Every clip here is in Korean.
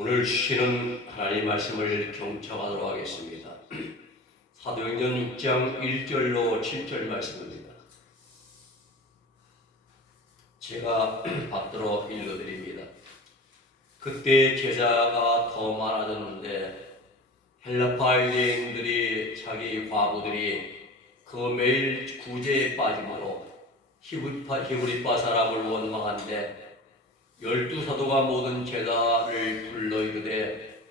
오늘 주시는 하나님 말씀을 경청하도록 하겠습니다. 사도행전 6장 1절로 7절 말씀입니다. 제가 받들어 읽어드립니다. 그때 제자가 더 많아졌는데 헬라파 유대인들이 자기 과부들이 그 매일 구제에 빠짐으로 히브리파 사람을 원망한데 12사도가 모든 제자를 불러 이르되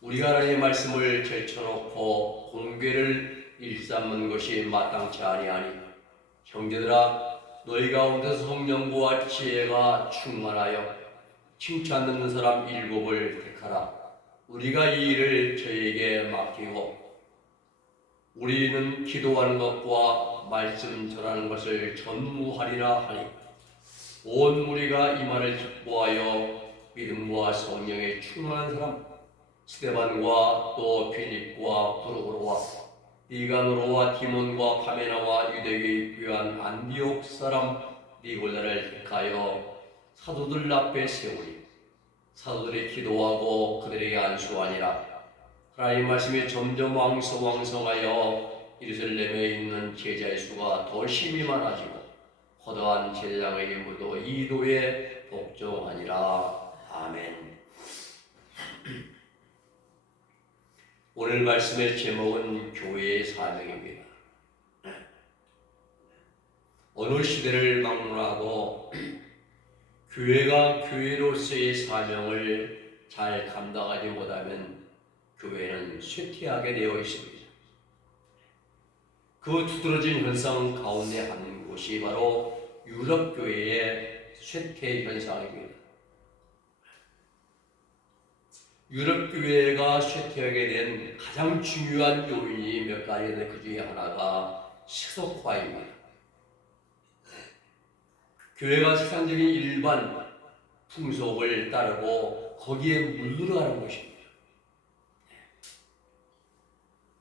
우리가 하나님의 말씀을 제쳐놓고 공궤를 일삼는 것이 마땅치 아니하니 형제들아 너희 가운데서 성령과 지혜가 충만하여 칭찬 듣는 사람 7을 택하라. 우리가 이 일을 저희에게 맡기고 우리는 기도하는 것과 말씀 전하는 것을 전무하리라 하니 온 무리가 이 말을 듣보하여 믿음과 성령에 충만한 사람 스데반과 또 빌립과 브루고로와 니가노로와 디몬과 파메나와 유대교에 귀한 안디옥 사람 니골라를 택하여 사도들 앞에 세우리. 사도들이 기도하고 그들에게 안수하니라. 하나님 말씀이 점점 왕성하여 예루살렘에 있는 제자의 수가 더 심히 많아지고 허다한 제사장의 임무도 이도에 복종하니라. 아멘. 오늘 말씀의 제목은 교회의 사명입니다. 어느 시대를 막론하고 교회가 교회로서의 사명을 잘 감당하지 못하면 교회는 쇠퇴하게 되어 있습니다. 그 두드러진 현상 가운데 한 곳이 바로 유럽 교회의 쇠퇴 현상입니다. 유럽 교회가 쇠퇴하게 된 가장 중요한 요인이 몇 가지인데 그 중에 하나가 세속화입니다. 교회가 세상적인 일반 풍속을 따르고 거기에 물들어가는 것입니다.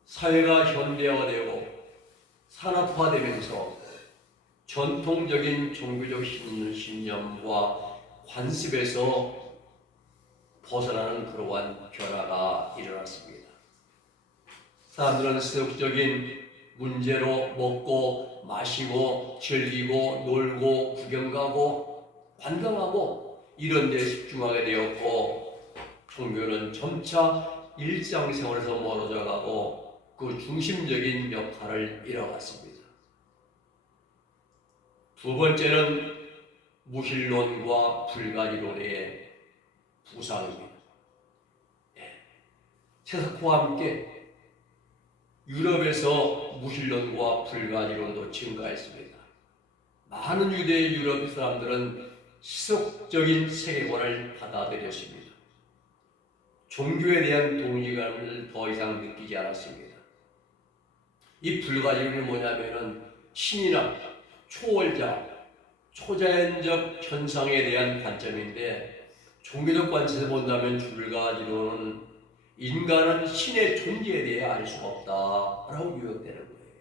사회가 현대화되고 산업화되면서 전통적인 종교적 신념과 관습에서 벗어나는 그러한 변화가 일어났습니다. 사람들은 세속적인 문제로 먹고 마시고 즐기고 놀고 구경 가고 관광하고 이런 데 집중하게 되었고 종교는 점차 일상생활에서 멀어져 가고 그 중심적인 역할을 잃어갔습니다. 두 번째는 무신론과 불가리론의 부상입니다. 세속화와 함께 유럽에서 무신론과 불가리론도 증가했습니다. 많은 유대 유럽 사람들은 시속적인 세계관을 받아들였습니다. 종교에 대한 동의감을 더 이상 느끼지 않았습니다. 이 불가리론이 뭐냐면은 신이나 초월자, 초자연적 현상에 대한 관점인데 종교적 관점에서 본다면 불가리론은 인간은 신의 존재에 대해 알 수가 없다라고 요약되는 거예요.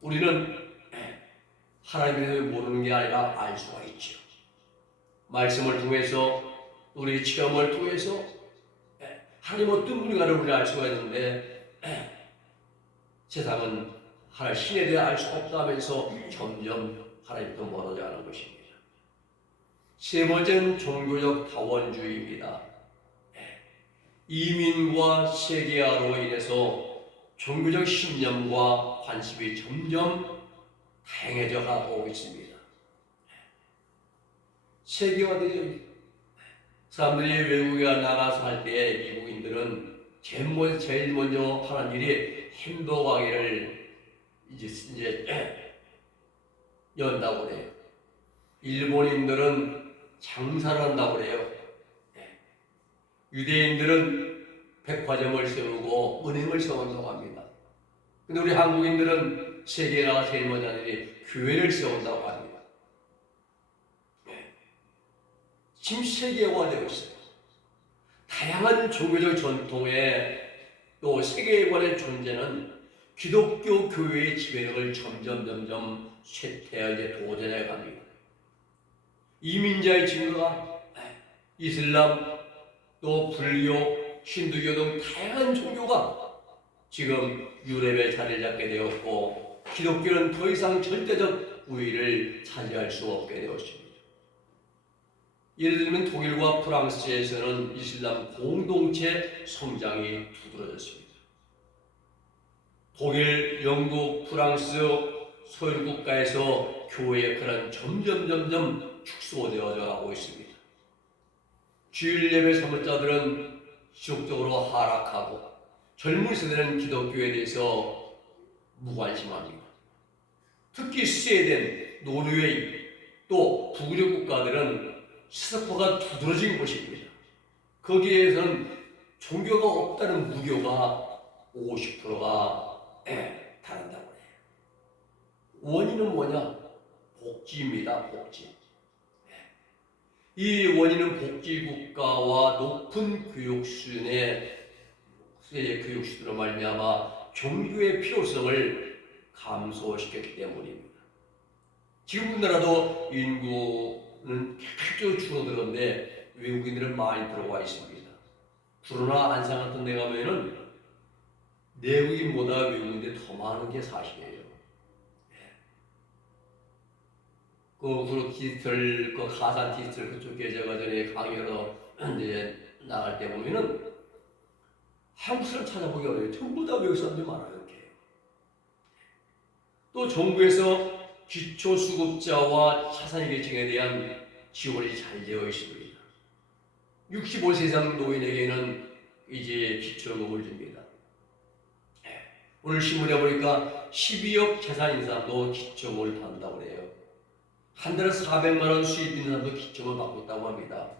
우리는 하나님에 대해 모르는 게 아니라 알 수가 있죠. 말씀을 통해서 우리 체험을 통해서 하나님 어떤 분인가를 우리가 알 수가 있는데 세상은 하나님 신에 대해 알 수가 없다 하면서 점점 하나님부터 멀어져 가는 것입니다. 세 번째는 종교적 다원주의입니다. 이민과 세계화로 인해서 종교적 신념과 관습이 점점 다양해져 가고 있습니다. 세계화되죠. 사람들이 외국에 나가서 할 때 미국인들은 제일 먼저 하는 일이 햄버거 가게를 이제 연다고 그래요. 일본인들은 장사를 한다고 그래요. 유대인들은 백화점을 세우고 은행을 세운다고 합니다. 근데 우리 한국인들은 세계에 나가 제일 먼저 하는 일이 교회를 세운다고 합니다. 지금 세계화되어 있어요. 다양한 종교적 전통의 또 세계관의 존재는 기독교 교회의 지배력을 점점 쇠퇴하게 도전해 갑니다. 이민자의 증거가 이슬람, 또 불교, 힌두교 등 다양한 종교가 지금 유럽에 자리를 잡게 되었고, 기독교는 더 이상 절대적 우위를 차지할 수 없게 되었습니다. 예를 들면 독일과 프랑스에서는 이슬람 공동체 성장이 두드러졌습니다. 독일, 영국, 프랑스, 소련 국가에서 교회의 역할은 점점 축소되어져 가고 있습니다. 주일 예배 사역자들은 지속적으로 하락하고, 젊은 세대는 기독교에 대해서 무관심합니다. 특히 스웨덴, 노르웨이, 또 북유럽 국가들은 시사포가 두드러진 곳입니다. 거기에서는 종교가 없다는 무교가 50%가 달한다고 해요. 원인은 뭐냐? 복지입니다. 복지. 이 원인은 복지국가와 높은 교육 수준의 교육 수준으로 말미암아 종교의 필요성을 감소시켰기 때문입니다. 지금 우리나라도 인구는 계속 줄어들었는데 외국인들은 많이 들어와 있습니다. 구로나 안산 같은 데 가면은 내국인보다 외국인들이 더 많은 게 사실이에요. 그 디지털, 그 가산 디지털 그쪽에 제가 전에 강의로 이제 나갈 때 보면은 한국 사람 찾아보기 어려워요. 전부 다 외국 사람들이 많아요. 이렇게. 또 정부에서 기초수급자와 차상위계층에 대한 지원이 잘 되어 있습니다. 65세 이상 노인에게는 이제 기초연금을 줍니다. 오늘 신문에 보니까 12억 재산 있는 사람도 기초연금을 받는다고 해요. 한 달에 400만 원 수입 있는 사람도 기초연금을 받고 있다고 합니다.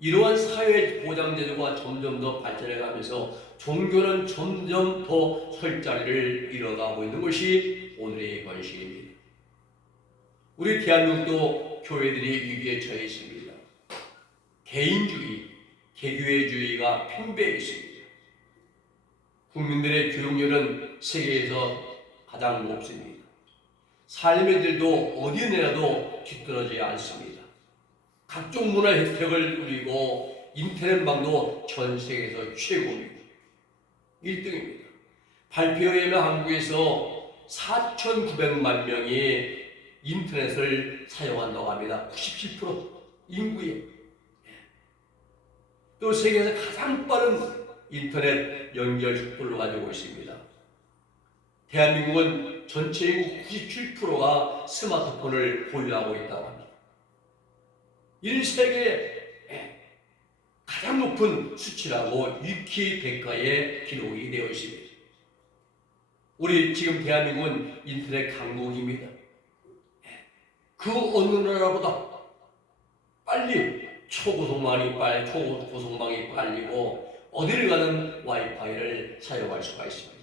이러한 사회 보장제도가 점점 더 발전해가면서 종교는 점점 더 설 자리를 잃어가고 있는 것이 오늘의 현실입니다. 우리 대한민국도 교회들이 위기에 처해 있습니다. 개인주의, 개교회주의가 팽배해 있습니다. 국민들의 교육열은 세계에서 가장 높습니다. 삶의 질도 어디 내라도 뒤떨어지지 않습니다. 각종 문화 혜택을 누리고 인터넷망도 전 세계에서 최고입니다. 1등입니다. 발표에 의하면 한국에서 4,900만 명이 인터넷을 사용한다고 합니다. 97% 인구에. 또 세계에서 가장 빠른 인터넷 연결 속도를 가지고 있습니다. 대한민국은 전체 인구 97%가 스마트폰을 보유하고 있다고 합니다. 이는 세계의 가장 높은 수치라고 위키백과에 기록이 되어 있습니다. 우리 지금 대한민국은 인터넷 강국입니다. 그 어느 나라보다 빨리 초고속망이 빨리고 어디를 가든 와이파이를 사용할 수가 있습니다.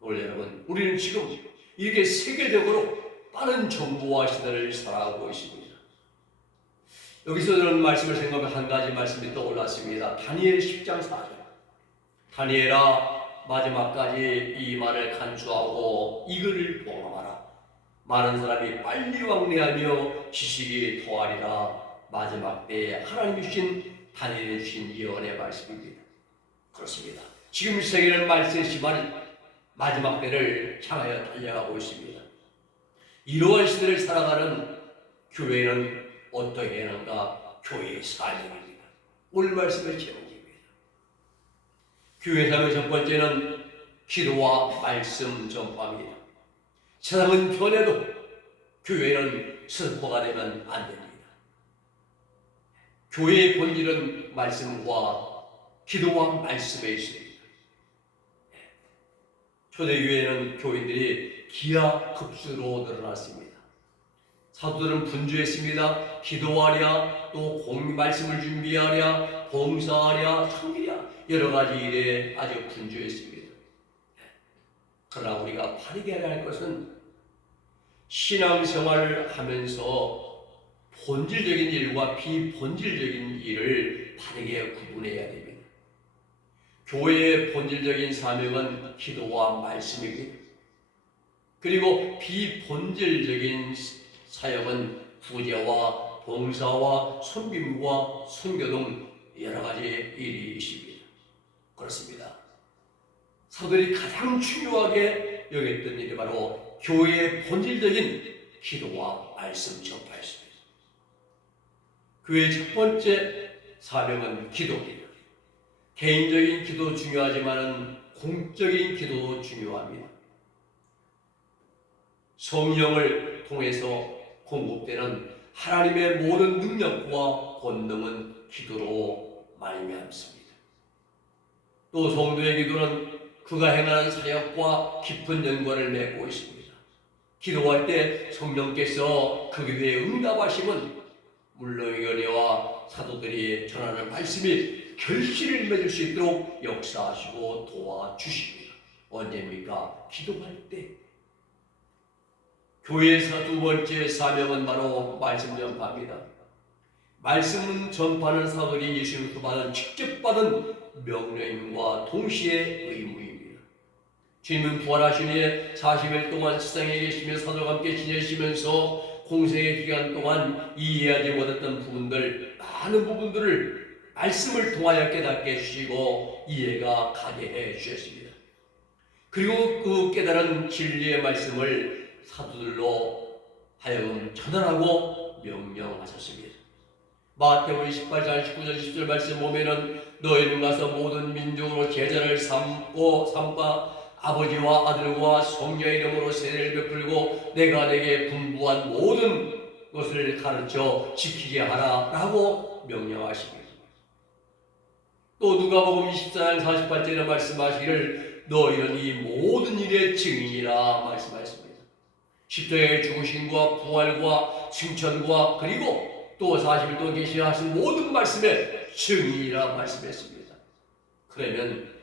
오늘 여러분, 우리는 지금 이렇게 세계적으로 빠른 정보화 시대를 살아가고 있습니다. 여기서 저는 말씀을 생각하면 한 가지 말씀이 떠올랐습니다. 다니엘 10장 4절. 다니엘아, 마지막까지 이 말을 간수하고 이 글을 봉함하라. 많은 사람이 빨리 왕래하며 지식이 더하리라. 마지막 때에 하나님이 주신 다니엘이 주신 예언의 말씀입니다. 그렇습니다. 지금 세계는 말세지만 마지막 때를 향하여 달려가고 있습니다. 이러한 시대를 살아가는 교회는 어떻게 하는가? 교회의 사명입니다. 오늘 말씀의 제목입니다. 교회 사명 첫 번째는 기도와 말씀 전파입니다. 세상은 변해도 교회는 선포가 되면 안 됩니다. 교회의 본질은 말씀과 기도와 말씀에 있습니다. 초대교회는 교인들이 기하급수로 늘어났습니다. 사도들은 분주했습니다. 기도하랴, 또 말씀을 준비하랴, 봉사하랴, 섬기랴, 여러 가지 일에 아주 분주했습니다. 그러나 우리가 바르게 해야 할 것은 신앙생활을 하면서 본질적인 일과 비본질적인 일을 바르게 구분해야 됩니다. 교회의 본질적인 사명은 기도와 말씀입니다. 그리고 비본질적인 사역은 구제와 봉사와 섬김과 선교 등 여러 가지 일이 있습니다. 그렇습니다. 사도들이 가장 중요하게 여겼던 일이 바로 교회의 본질적인 기도와 말씀 전파였습니다. 교회의 첫 번째 사명은 기도입니다. 개인적인 기도 중요하지만 공적인 기도도 중요합니다. 성령을 통해서 공급되는 하나님의 모든 능력과 권능은 기도로 말미암습니다. 또 성도의 기도는 그가 행하는 사역과 깊은 연관을 맺고 있습니다. 기도할 때 성령께서 그 기도에 응답하심은 물론 은혜와 사도들이 전하는 말씀이 결실을 맺을 수 있도록 역사하시고 도와주십니다. 언제입니까? 기도할 때. 교회에서 두 번째 사명은 바로 말씀 전파입니다. 말씀 전파는 사도들이 예수님으로부터 받은 직접 받은 명령과 동시에 의무입니다. 주님은 부활하신 후에 40일 동안 세상에 계시며 사도와 함께 지내시면서 공생의 기간 동안 이해하지 못했던 부분들, 많은 부분들을 말씀을 통하여 깨닫게 해주시고 이해가 가게 해주셨습니다. 그리고 그 깨달은 진리의 말씀을 사도들로 하여금 전하라고 명령하셨습니다. 마태복음 28장 19절 20절 말씀 보면은 너희는 가서 모든 민족으로 제자를 삼고 아버지와 아들과 성령의 이름으로 세례를 베풀고 내가 내게 분부한 모든 것을 가르쳐 지키게 하라 라고 명령하십니다. 또 누가복음 24장 48절에 말씀하시기를 너희는 이 모든 일의 증인이라 말씀하셨습니다. 십자가의 죽으심과 부활과 승천과 그리고 또 40일 동안 계시하신 모든 말씀의 증인이라 말씀했습니다. 그러면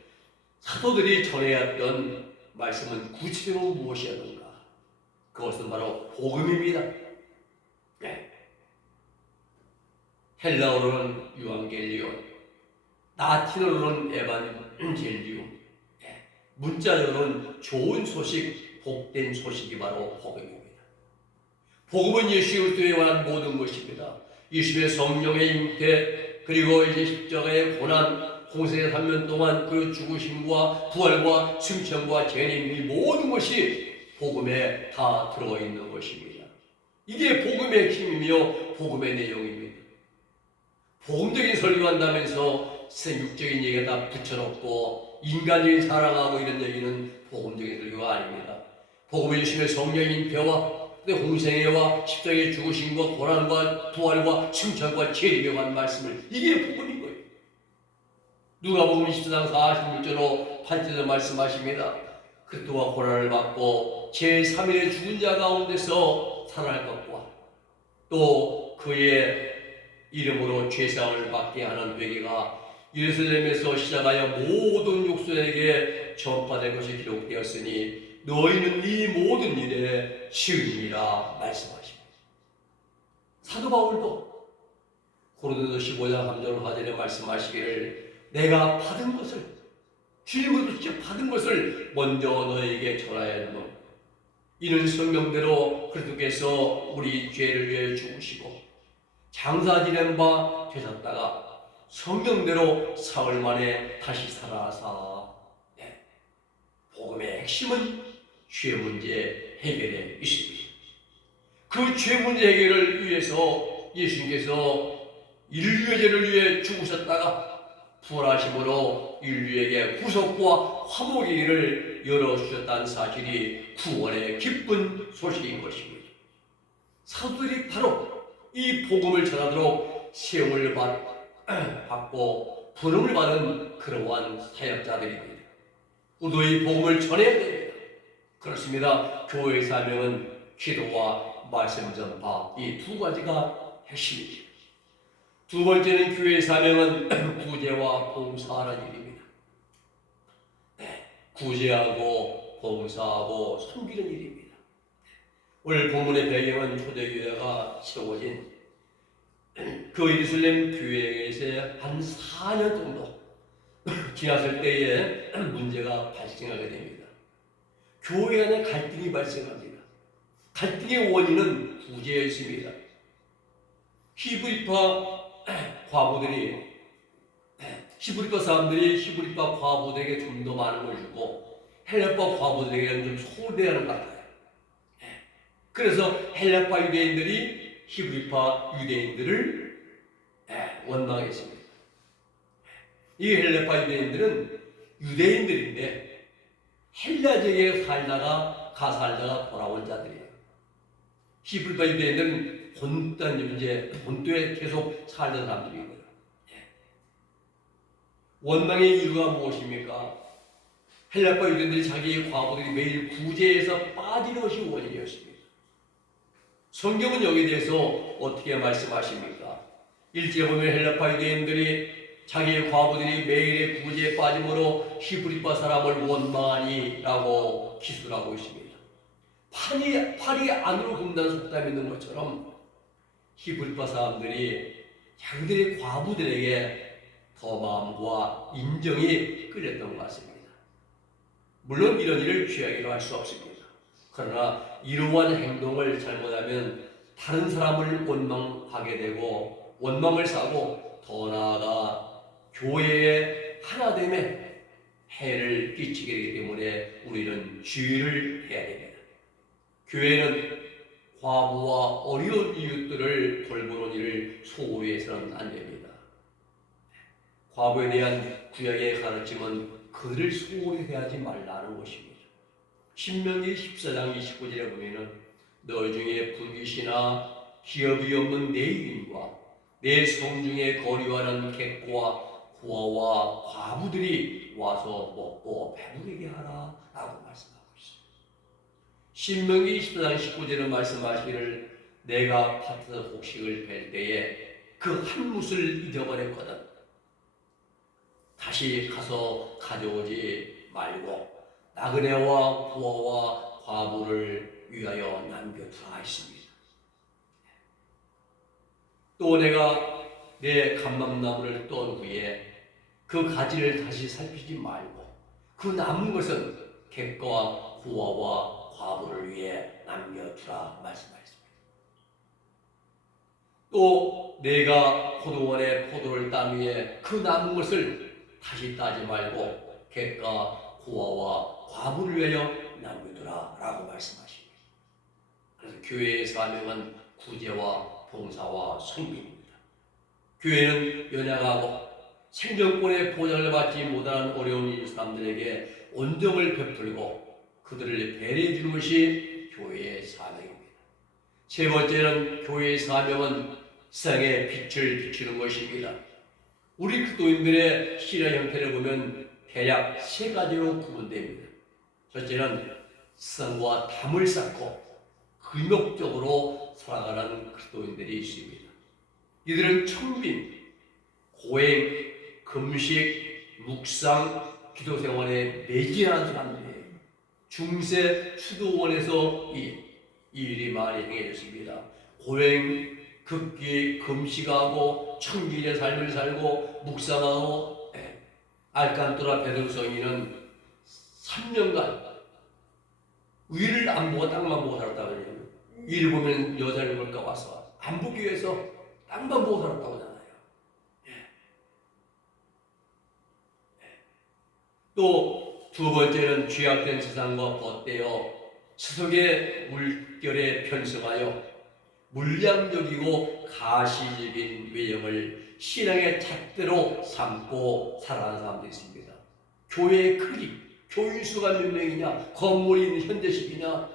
사도들이 전해야 했던 말씀은 구체적으로 무엇이었는가? 그것은 바로 복음입니다. 네. 헬라어로는 유앙겔리온, 라틴어로는 에반젤리움, 네. 문자로는 좋은 소식, 복된 소식이 바로 복음입니다. 복음은 예수 그리스도에 관한 모든 것입니다. 예수의 성령의 잉태, 그리고 이제 십자가의 고난, 공생의 3년 동안 그 죽으심과 부활과 승천과 재림, 이 모든 것이 복음에 다 들어있는 것입니다. 이게 복음의 핵심이며 복음의 내용입니다. 복음적인 설교한다면서 육적인 얘기가 다 붙여놓고 인간적인 사랑하고 이런 얘기는 복음적인 설교가 아닙니다. 복음은 예수의 성령의 잉태와 공생애와 십자가의 죽으심과 고난과 부활과 승천과 재림에 관한 말씀을, 이게 복음인 거예요. 누가복음 24장 46절로 8절에 말씀하십니다. 그리스도가 고난을 받고 제3일에 죽은 자 가운데서 살아날 것과 또 그의 이름으로 죄사함을 받게 하는 회개가 예루살렘에서 시작하여 모든 족속에게 전파된 것이 기록되었으니 너희는 이 모든 일의 증인이라 말씀하십니다. 사도 바울도 고린도서 15장 3절 4절에 말씀하시기를 내가 받은 것을, 주님으로부터 직접 받은 것을 먼저 너에게 전하여야 하노. 이는 성경대로 그리스도께서 우리 죄를 위해 죽으시고 장사 지낸 바 되셨다가 성경대로 사흘 만에 다시 살아서, 네. 복음의 핵심은 죄 문제 해결에 있습니다. 그 죄 문제 해결을 위해서 예수님께서 인류의 죄를 위해 죽으셨다가 부활하심으로 인류에게 구속과 화목의 길을 열어주셨다는 사실이 구원의 기쁜 소식인 것입니다. 사도들이 바로 이 복음을 전하도록 세움을 받고 부름을 받은 그러한 사역자들입니다. 우리도 이 복음을 전해야 됩니다. 그렇습니다. 교회의 사명은 기도와 말씀 전파, 이 두 가지가 핵심입니다. 두 번째는 교회의 사명은 구제와 봉사하는 일입니다. 네, 구제하고 봉사하고 섬기는 일입니다. 오늘 본문의 배경은 초대교회가 세워진 그 예루살렘 교회에서 한 4년 정도 지났을 때에 문제가 발생하게 됩니다. 교회 안에 갈등이 발생합니다. 갈등의 원인은 구제였습니다. 히브리파 과부들이 히브리파 사람들이 히브리파 과부들에게 좀 더 많은 걸 주고 헬라파 과부들에게는 좀 소홀대하는 것 같아요. 그래서 헬라파 유대인들이 히브리파 유대인들을 원망했습니다. 이 헬라파 유대인들은 유대인들인데 헬라적에 살다가 돌아온 자들이에요. 히브리파 유대인들은 본토에 계속 살던 사람들이거든요. 원망의 이유가 무엇입니까? 헬라파 유대인들이 자기의 과부들이 매일 구제에서 빠지는 것이 원인이었습니다. 성경은 여기에 대해서 어떻게 말씀하십니까? 1절에 보면 헬라파 유대인들이 자기의 과부들이 매일의 구제에 빠짐으로 히브리파 사람을 원망하니 라고 기술하고 있습니다. 팔이 안으로 굽는 속담이 있는 것처럼 히브리파 사람들이 자기들의 과부들에게 더 마음과 인정이 끌렸던 것 같습니다. 물론 이런 일을 취하기로 할 수 없습니다. 그러나 이러한 행동을 잘못하면 다른 사람을 원망하게 되고 원망을 사고 더 나아가 교회의 하나됨에 해를 끼치게 되기 때문에 우리는 주의를 해야 됩니다. 교회는 과부와 어려운 이웃들을 돌보는 일을 소홀히 해서는 안 됩니다. 과부에 대한 구약의 가르침은 그들을 소홀히 해하지 말라는 것입니다. 신명기 14장 29절에 보면은 너희 중에 분깃이나 기업이 없는 내 유인과 내 성중에 거류하는 객과 고아와 과부들이 와서 먹고 배부르게 하라 라고 말씀하고 있습니다. 신명기 14장 19절은 말씀하시기를 내가 밭에서 곡식을 벨 때에 그 한 뭇을 잊어버렸거든 다시 가서 가져오지 말고 나그네와 고아와 과부를 위하여 남겨두라 했습니다. 또 내가 내 감람나무를 떤 후에 그 가지를 다시 살피지 말고 그 남은 것은 객과 고아와 과부를 위해 남겨두라 말씀하셨습니다. 또 내가 포도원에 포도를 딴 후에 그 남은 것을 다시 따지 말고 객과 고아와 과부를 위하여 남겨두라 라고 말씀하십니다. 그래서 교회의 사명은 구제와 봉사와 섬김입니다. 교회는 연약하고 생존권의 보장을 받지 못하는 어려운 사람들에게 온정을 베풀고 그들을 배려해 주는 것이 교회의 사명입니다. 세 번째는 교회의 사명은 세상에 빛을 비추는 것입니다. 우리 그리스도인들의 신앙 형태를 보면 대략 세 가지로 구분됩니다. 첫째는 세상과 담을 쌓고 금욕적으로 살아가는 그리스도인들이 있습니다. 이들은 청빈, 고행, 금식, 묵상, 기도 생활에 매진한 사람들이에요. 중세 수도원에서 이 일이 많이 행해졌습니다. 고행, 극기, 금식하고 청진의 삶을 살고 묵상하고 알칸토라 베드로성인은 3년간 위를 안 보고 땅만 보고 살았다고 해요. 위를 보면 여자를 볼까 와서 안 보기 위해서 땅만 보고 살았다고 하잖아요. 또 두 번째는 죄악된 세상과 벗대어 세속의 물결에 편승하여 물량적이고 가시적인 외형을 신앙의 잣대로 삼고 살아가는 사람들이 있습니다. 교회의 크기, 교인수가 몇 명이냐, 건물이 있는 현대식이냐,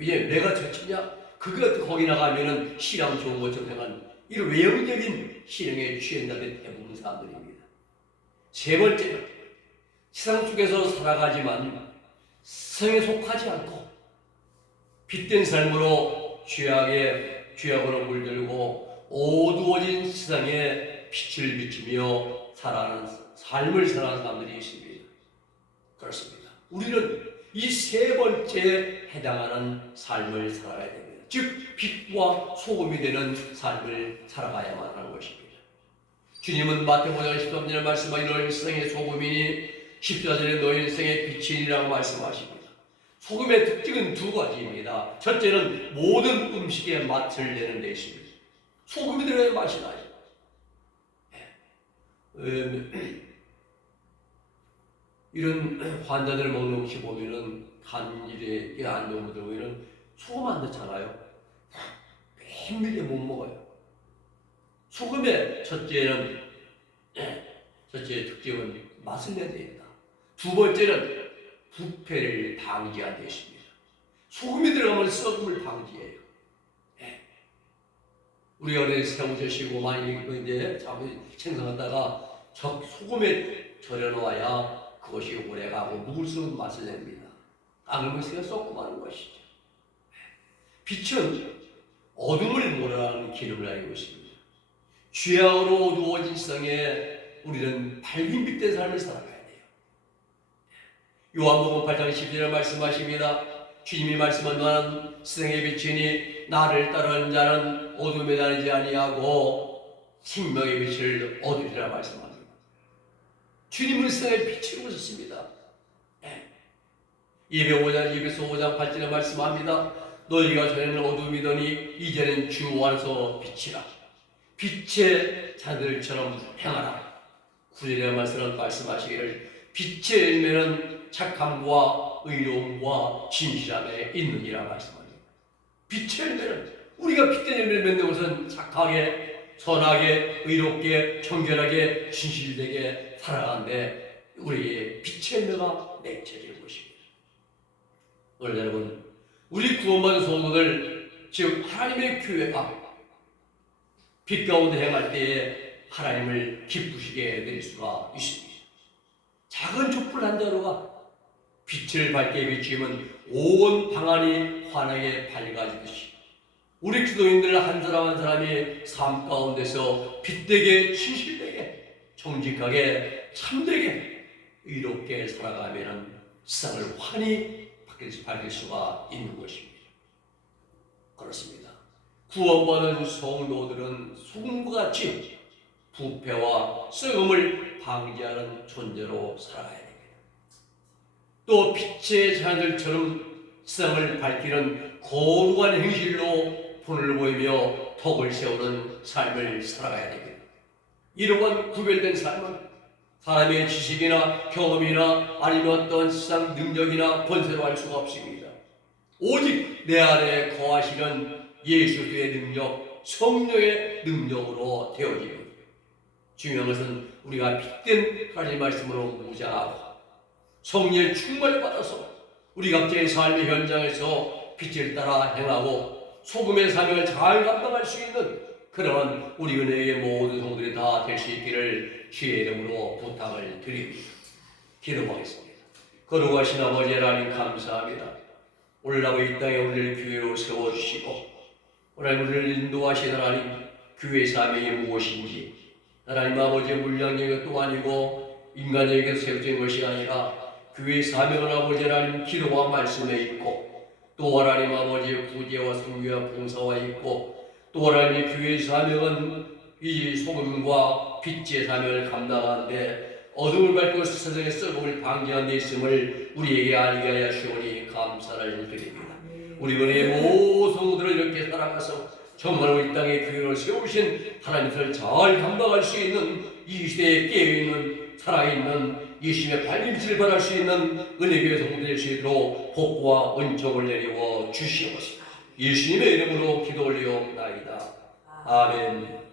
이제 내가 처치냐, 그것 거기 나가면은 신앙 좋은 것처럼 생각하는 이런 외형적인 신앙에 취한 자들이 대부분 사람들입니다. 세 번째는 세상 속에서 살아가지만 세상에 속하지 않고 빛된 삶으로 죄악으로 물들고 어두워진 세상에 빛을 비추며 살아가는 삶을 살아가는 사람들이 있습니다. 그렇습니다. 우리는 이 세 번째에 해당하는 삶을 살아가야 됩니다. 즉 빛과 소금이 되는 삶을 살아가야만 하는 것입니다. 주님은 마태복음 13절에 말씀하신 너희 세상의 소금이니 14절에 너희 인생의 빛이니라고 말씀하십니다. 소금의 특징은 두 가지입니다. 첫째는 모든 음식에 맛을 내는 데 있습니다. 소금이 들어야 맛이 나요. 이런 환자들 먹는 음식 보면은 간일에 안 좋은 분들 보면은 소금 안 넣잖아요. 힘들게 못 먹어요. 소금의 첫째의 특징은 맛을 내야 된다. 두 번째는 부패를 방지하는 데 있습니다. 소금이 들어가면 썩음을 방지해요. 우리 어린 새우 드시고 많이 이제 생성하다가 소금에 절여놓아야 그것이 오래가고 묵을수록 맛을 냅니다. 안 그러면 새가 썩고 마는 것이죠. 빛은 어둠을 몰아가는 기름을 알고 있습니다. 죄악으로 어두워진 세상에 우리는 밝은 빛된 삶을 살아가야 돼요. 요한복음 8장 12절 말씀하십니다. 주님이 말씀한 나는 세상의 빛이니 나를 따르는 자는 어둠에 다니지 아니하고 생명의 빛을 얻으리라 말씀합니다. 주님은 세상의 빛을 오셨습니다. 예배서 5장 8절에 말씀합니다. 너희가 전에는 어둠이더니 이제는 주 안에서 빛이라. 빛의 자들처럼 행하라. 9절의 말씀하시기를 빛의 열매는 착함과 의로움과 진실함에 있느니라 말씀합니다. 빛의 열매는 우리가 빛된 열매를 맺는 것은 착하게, 선하게, 의롭게, 청결하게, 진실되게 살아가는데 우리의 빛의 열매가 맺혀질 것입니다. 오늘 여러분, 우리 구원받은 성도들, 즉 하나님의 교회가 빛 가운데 행할 때에 하나님을 기쁘시게 될 수가 있습니다. 작은 촛불 한 자루가 빛을 밝게 비추면 온 방안이 환하게 밝아지듯이 우리 기도인들 한 사람 한 사람이 삶 가운데서 빛되게, 진실되게, 정직하게, 참되게, 의롭게 살아가면 세상을 환히 밝힐 수가 있는 것입니다. 그렇습니다. 구원받은 성도들은 소금과 같이 부패와 썩음을 방지하는 존재로 살아가야 됩니다. 또 빛의 자녀들처럼 세상을 밝히는 거룩한 행실로 본을 보이며 덕을 세우는 삶을 살아가야 됩니다. 이러한 구별된 삶은 사람의 지식이나 경험이나 아니면 어떤 세상 능력이나 권세로 할 수가 없습니다. 오직 내 안에 거하시는 예수의 능력, 성령의 능력으로 되어집니다. 중요한 것은 우리가 빛된 하나님의 말씀으로 무장하고 성령의 충만을 받아서 우리 각자의 삶의 현장에서 빛을 따라 행하고 소금의 사명을 잘 감당할 수 있는 그러한 우리 은혜의 모든 성도들이 다 될 수 있기를 주의 이름으로 부탁을 드립니다. 기도하겠습니다. 거룩하신 아버지 하나님 감사합니다. 오늘 아버지 이 땅에 우리를 교회로 세워주시고 오늘 우리를 인도하신 하나님 교회의 사명이 무엇인지 하나님 아버지의 물량적인 것도 아니고 인간적인 세워진 것이 아니라 교회의 사명은 아버지 하나님 기도와 말씀에 있고 또 하나님 아버지의 구제와 성교와 봉사와 있고 또 하나님 교회의 사명은 이 소금과 빛의 사명을 감당하는데 어둠을 밝고 세상의 썩음을 방지하는 데 있음을 우리에게 알게 하여 주오니 감사를 드립니다. 우리 은혜의 모든 성도들을 이렇게 살아가서 정말 우리 땅에 교회를 세우신 하나님을 잘 감당할 수 있는 이 시대에 깨어있는 살아있는 예수님의 발림질을 받을 수 있는 은혜교회 성도들 될 수 있도록 복과 은총을 내리워 주시옵소서. 예수님의 이름으로 기도 올리옵나이다. 아멘.